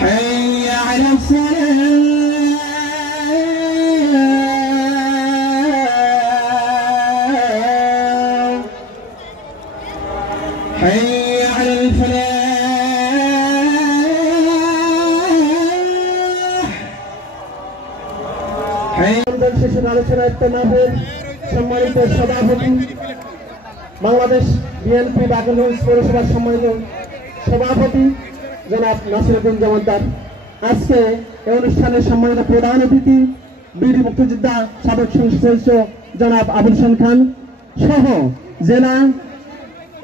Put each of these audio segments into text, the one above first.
حي على الصلاة حي على الفلاح حي শেষের আলোচনায় তনাবের সম্মানিত সভাপতি বাংলাদেশ বিএনপি বাগেরহাট পৌরসভার সম্মানিত সভাপতি জনাব নাসিরউদ্দিন জমাদ্দার, আজকে এই অনুষ্ঠানের সম্মানিত প্রধান অতিথি বীর মুক্তিযোদ্ধা সাবেক সংসদ সদস্য জনাব আবুল হোসেন খান সহ জেলা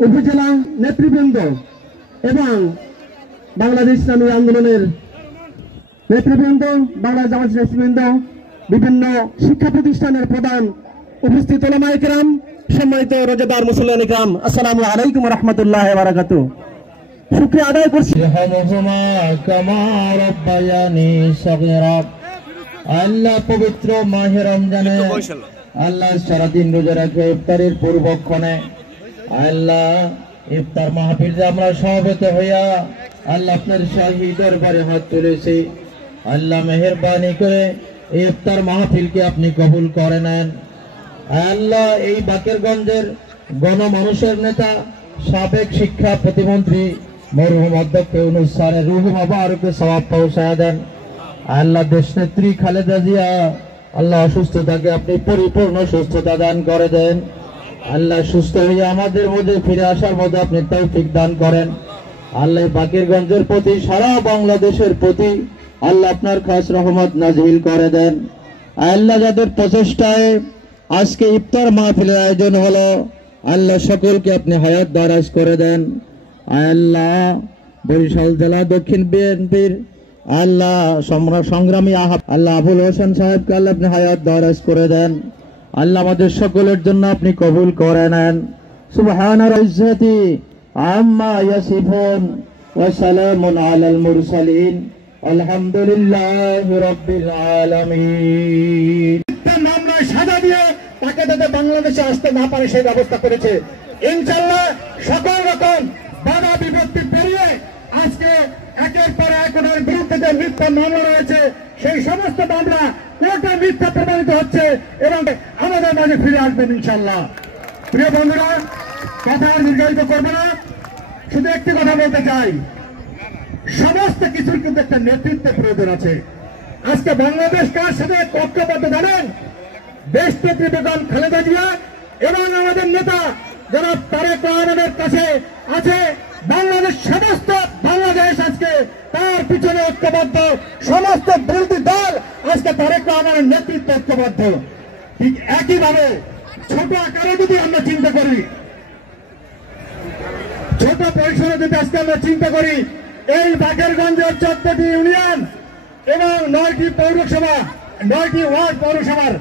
উপজেলা নেতৃবৃন্দ এবং বাংলাদেশ ইসলামী আন্দোলনের নেতৃবৃন্দ, বাংলাদেশ জামাত নেতৃবৃন্দ, বিভিন্ন শিক্ষা প্রতিষ্ঠানের প্রধান উপস্থিত উলামায়ে কেরাম, সম্মানিত রোজাদার মুসল্লিয়ান ইকরাম, আসসালামু আলাইকুম ওয়া রাহমাতুল্লাহি ওয়া বারাকাতুহু। শুকরিয়া আদায় করছি। আল্লাহ পবিত্র মাহে রমজানে আল্লাহ সারাদিন রোজা রাখে ইফতারের পূর্বক্ষণে আল্লাহ ইফতার মাহফিলে আমরা সমবেত হইয়া আল্লাহ আপনার শাহী দরবারে হাত তুলেছি। আল্লাহ মেহেরবানি করে ইফতার মাহফিলকে আপনি কবুল করে নেন। আল্লাহ এই বাকেরগঞ্জের গণমানুষের নেতা সাবেক শিক্ষা প্রতিমন্ত্রী মরহুম অধ্যক্ষ ইউনূস স্যারের রূহ মুবারকে সওয়াব পৌঁছায় দেন। আল্লাহ দেশ নেত্রী খালেদা জিয়া আল্লাহ অসুস্থতাকে আপনি পরিপূর্ণ সুস্থতা দান করে দেন। আল্লাহ সুস্থ হয়ে আমাদের মধ্যে ফিরে আসার মধ্যে আপনি তৌফিক দান করেন। আল্লাহ বাকেরগঞ্জের প্রতি সারা বাংলাদেশের প্রতি আল্লাহ আপনার খাস রহমত নাজিল করে দেন। আল্লাহ যাদের প্রচেষ্টায় আজকে ইফতার মাহফিলের আয়োজন হলো আল্লাহ সকলকে আপনি হায়াত দারাজ করে দেন। আল্লাহ বরিশাল জেলা দক্ষিণ বিএনপির আল্লাহ সংগ্রামী আল্লাহ আবুল হোসেন সাহেবকে আল্লাহ আপনি হায়াত দারাজ করে দেন। আল্লাহ আমাদের সকলের জন্য আপনি কবুল করে নেন। সুবহানা রাব্বিহি আম্মা ইয়াসিফুন ওয়া সালামুন আলাল মুরসালিন আলহামদুলিল্লাহি রাব্বিল আলামিন। মামলায় সাজা দিয়ে তাকে যাতে বাংলাদেশে আসতে না পারে সেই ব্যবস্থা করেছে। ইনশাআল্লাহ সকল রকম বাধা বিপত্তি পেরিয়ে আজকে একের পর এক ওনার বিরুদ্ধে যে মিথ্যা মামলা রয়েছে সেই সমস্ত মামলা কোর্টে মিথ্যা প্রমাণিত হচ্ছে এবং আমাদের মাঝে ফিরে আসবেন ইনশাআল্লাহ। প্রিয় বন্ধুরা, কথা আর দীর্ঘায়িত করবো না, শুধু একটি কথা বলতে চাই, সমস্ত কিছুর কিন্তু একটা নেতৃত্বের প্রয়োজন আছে। আজকে বাংলাদেশ কার সাথে ঐক্যবদ্ধ জানেন? দেশনেত্রী বেগম খালেদা জিয়া এবং আমাদের নেতা জনাব তারেক রহমানের কাছে আছে। বাংলাদেশ সমস্ত বাংলাদেশ আজকে তার পিছনে ঐক্যবদ্ধ, সমস্ত বিরোধী দল আজকে তারেক রহমানের নেতৃত্বে ঐক্যবদ্ধ। ঠিক একইভাবে ছোট আকারে যদি আমরা চিন্তা করি, ছোট পরিসরে যদি আজকে আমরা চিন্তা করি, এই বাকেরগঞ্জের 14টি ইউনিয়ন এবং 9টি পৌরসভা, 9টি ওয়ার্ড পৌরসভার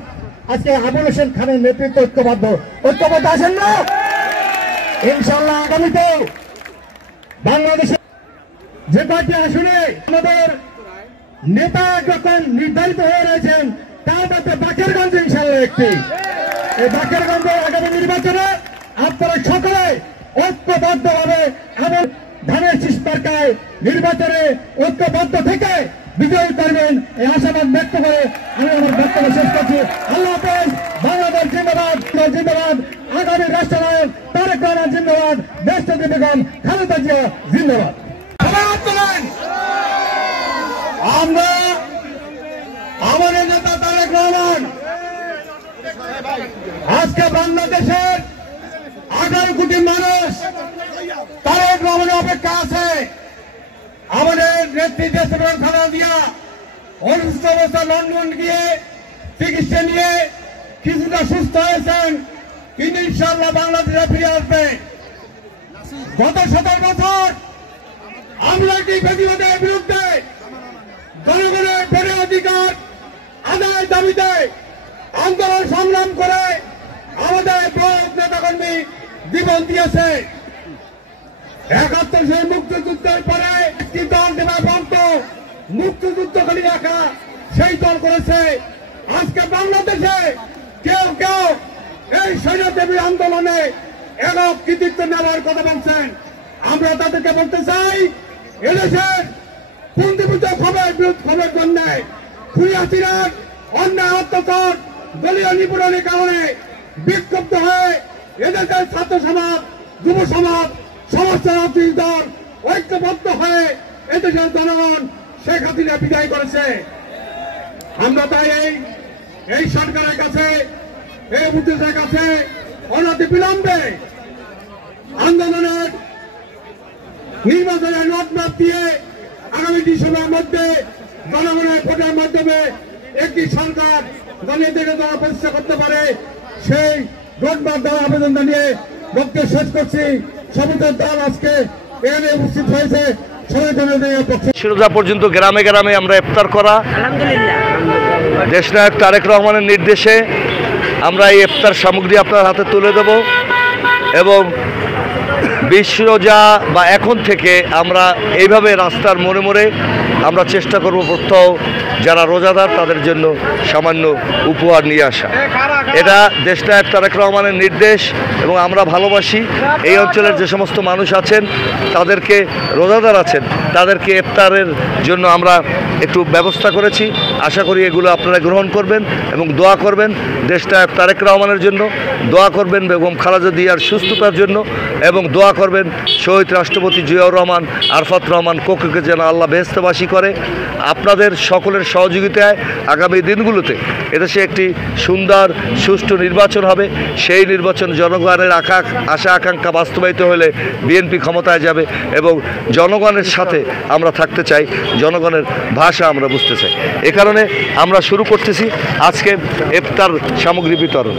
আজকে আবুল হোসেন খানের নেতৃত্ব ঐক্যবদ্ধ আছেন না? ইনশাআল্লাহ আগামীতে বাংলাদেশে যে কয়েকটি আসনে আমাদের নেতা যখন নির্ধারিত হয়ে রয়েছেন তার মধ্যে বাকেরগঞ্জ ইনশাআল্লাহ একটি। এই বাকেরগঞ্জের আগামী নির্বাচনে আপনারা সকলে ঐক্যবদ্ধ ভাবে এবং ধানের শীষ মার্কায় নির্বাচনে ঐক্যবদ্ধ থেকে বিজয়ী করবেন এই আশাবাদ ব্যক্ত করে আমি আমার বক্তব্য শেষ করছি। আল্লাহ হাফেজ। বাংলাদেশ জিন্দাবাদ, জিন্দাবাদ। আগামী রাষ্ট্রনায়ক তারেক রহমান জিন্দাবাদ, দেশনেত্রী বেগম খালেদা জিয়া জিন্দাবাদ। আমরা আমাদের নেতা তারেক রহমান আজকে বাংলাদেশের 18 কোটি মানুষ তারেক রহমানের অপেক্ষা আছে। আমাদের নেতৃত্বে খালেদা জিয়া অসুস্থ অবস্থা লন্ডন গিয়ে চিকিৎসা নিয়ে কিছুটা সুস্থ হয়েছেন, কিন্তু ইনশাআল্লাহ বাংলাদেশে ফিরে আসবে। গত 17 বছর আমরা কি বেদিবাদের বিরুদ্ধে জনগণের ভোটের অধিকার আদায়ের দাবিতে আন্দোলন সংগ্রাম করে আমাদের বহু নেতাকর্মী জীবন দিয়েছে। 71 সালে মুক্তিযুদ্ধের পরে একটি দল দেওয়া বন্ধ মুক্তিযুদ্ধ খালি রাখা সেই দল করেছে। আজকে বাংলাদেশে কেউ কেউ এই স্বৈরদেবী আন্দোলনে একক কৃতিত্ব নেওয়ার কথা বলছেন। আমরা তাদেরকে বলতে চাই, এদেশের পুঞ্জীভূত ক্ষোভের জন্য খুনিয়াতিরার অন্যায় অত্যাচার দলীয় নিপীড়নের কারণে বিক্ষুব্ধ হয়ে এদেশের ছাত্র সমাজ, যুব সমাজ, সমস্ত রাজনৈতিক দল ঐক্যবদ্ধ হয়ে এদেশের জনগণ শেখ হাসিনা বিদায় করেছে। আমরা তাই এই সরকারের কাছে, এই উপদেশের কাছে অনতি বিলম্বে আন্দোলনের নির্বাচনের রোডম্যাপ দিয়ে আগামী ডিসেম্বরের মধ্যে জনগণের ভোটের মাধ্যমে একটি সরকার দলীয়দেরকে যারা প্রতিষ্ঠা করতে পারে সেই রোডম্যাপ দেওয়ার আবেদন জানিয়ে বক্তব্য শেষ করছি। সমস্ত দল আজকে এখানে উপস্থিত হয়েছে। শিরোজা পর্যন্ত গ্রামে গ্রামে আমরা ইফতার করা, দেশনায়ক তারেক রহমানের নির্দেশে আমরা এই ইফতার সামগ্রী আপনার হাতে তুলে দেব এবং বিশ্বরোজা বা এখন থেকে আমরা এইভাবে রাস্তার মোড়ে মোড়ে আমরা চেষ্টা করব প্রত্যহ যারা রোজাদার তাদের জন্য সামান্য উপহার নিয়ে আসা। এটা দেশনায়ক তারেক রহমানের নির্দেশ এবং আমরা ভালোবাসি এই অঞ্চলের যে সমস্ত মানুষ আছেন তাদেরকে, রোজাদার আছেন তাদেরকে ইফতারের জন্য আমরা একটু ব্যবস্থা করেছি। আশা করি এগুলো আপনারা গ্রহণ করবেন এবং দোয়া করবেন দেশনায়ক তারেক রহমানের জন্য, দোয়া করবেন বেগম খালেদা জিয়ার সুস্থতার জন্য এবং দোয়া করবেন শহীদ রাষ্ট্রপতি জিয়াউর রহমান, আরফাত রহমান কোকুকে যেন আল্লাহ বেহেশতবাসী করে। আপনাদের সকলের সহযোগিতায় আগামী দিনগুলোতে এদেশে একটি সুন্দর সুষ্ঠু নির্বাচন হবে। সেই নির্বাচন জনগণের আশা আকাঙ্ক্ষা বাস্তবায়িত হলে বিএনপি ক্ষমতায় যাবে এবং জনগণের সাথে আমরা থাকতে চাই, জনগণের ভাষা আমরা বুঝতে চাই। এ কারণে আমরা শুরু করতেছি আজকে ইফতার সামগ্রী বিতরণ।